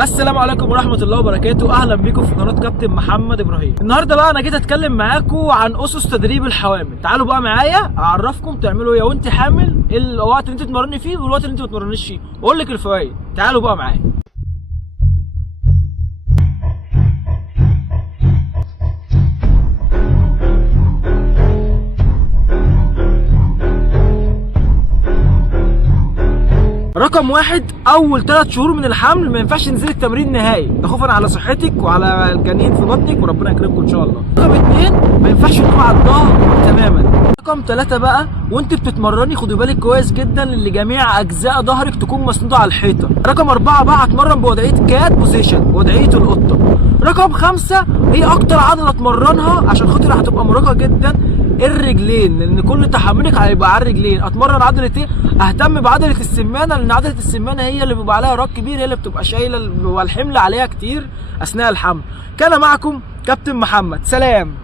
السلام عليكم ورحمة الله وبركاته. أهلا بيكم في قناة كابتن محمد إبراهيم. النهارده بقى أنا جيت أتكلم معاكم عن أسس تدريب الحوامل. تعالوا بقى معايا أعرفكم تعملوا إيه وأنت حامل، الوقت اللي أنت تتمرني فيه والوقت اللي أنت ما تتمرنيش فيه، وأقول لك الفوائد. تعالوا بقى معايا. رقم واحد، اول 3 شهور من الحمل ما ينفعش تنزلي التمرين نهائي، ده خوفا على صحتك وعلى الجنين في بطنك وربنا يكرمكم ان شاء الله. رقم 2، ما ينفعش تنام على الظهر تماما. رقم 3 بقى، وانت بتتمرني خدي بالك كويس جدا ان جميع اجزاء ظهرك تكون مسنوده على الحيطه. رقم 4 بقى، هتمرن بوضعيه كات بوزيشن، بوضعيه القطه. رقم 5، هي اكتر عضله اتمرنها عشان خاطر هتبقى مرهقه جدا، الرجلين، لان كل تحملك هيبقى على الرجلين. اتمرن عضله ايه؟ اهتم بعضله السمانه، لان عضله السمانه هي اللي بيبقى عليها راك كبير، هي اللي بتبقى شايله والحمل عليها كتير اثناء الحمل. كان معكم كابتن محمد، سلام.